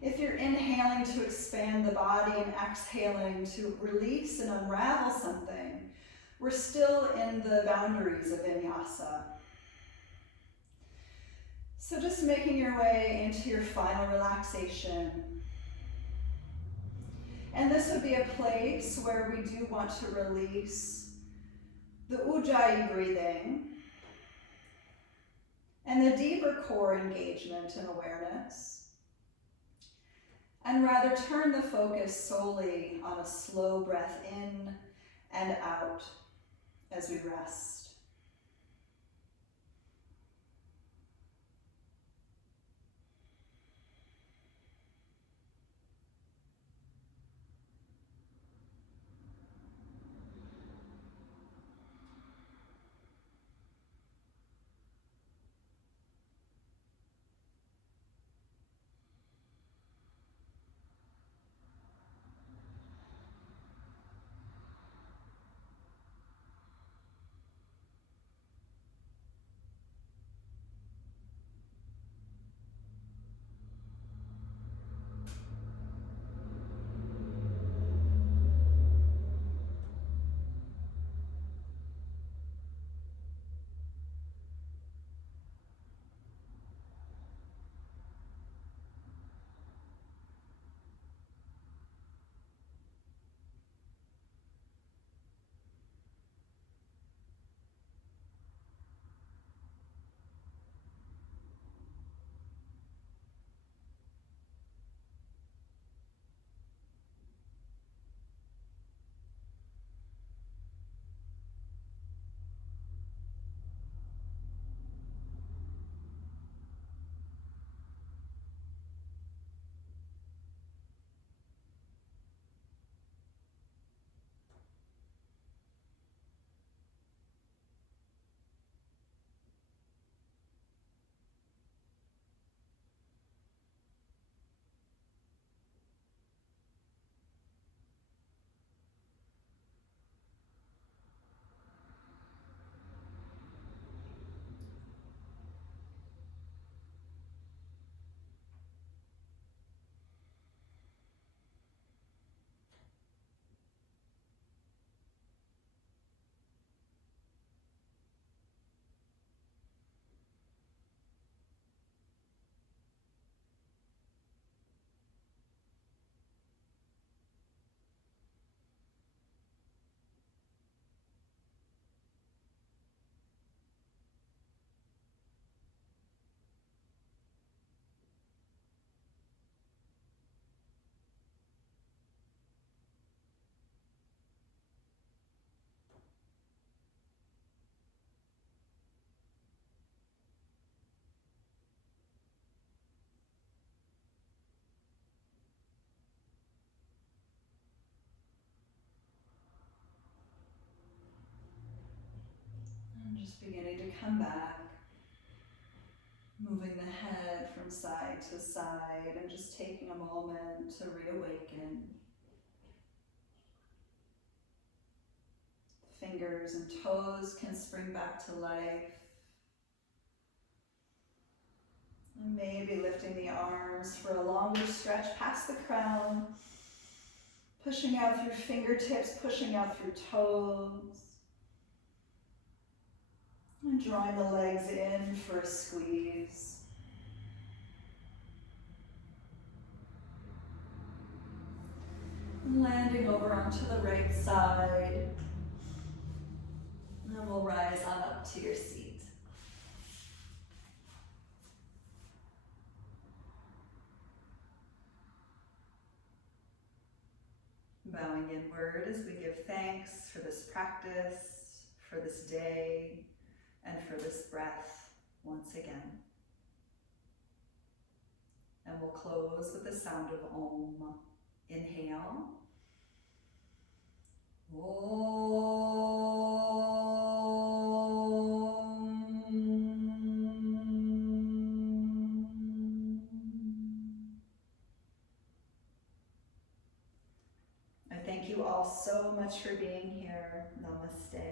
if you're inhaling to expand the body and exhaling to release and unravel something, we're still in the boundaries of vinyasa. So just making your way into your final relaxation. And this would be a place where we do want to release the Ujjayi breathing and the deeper core engagement and awareness, and rather turn the focus solely on a slow breath in and out as we rest. come back. Moving the head from side to side and just taking a moment to reawaken. Fingers and toes can spring back to life. And maybe lifting the arms for a longer stretch past the crown. Pushing out through fingertips, pushing out through toes. And drawing the legs in for a squeeze. And landing over onto the right side. And then we'll rise on up to your seat. Bowing inward as we give thanks for this practice, for this day, and for this breath once again. And we'll close with the sound of Om. Inhale. I thank you all so much for being here. Namaste.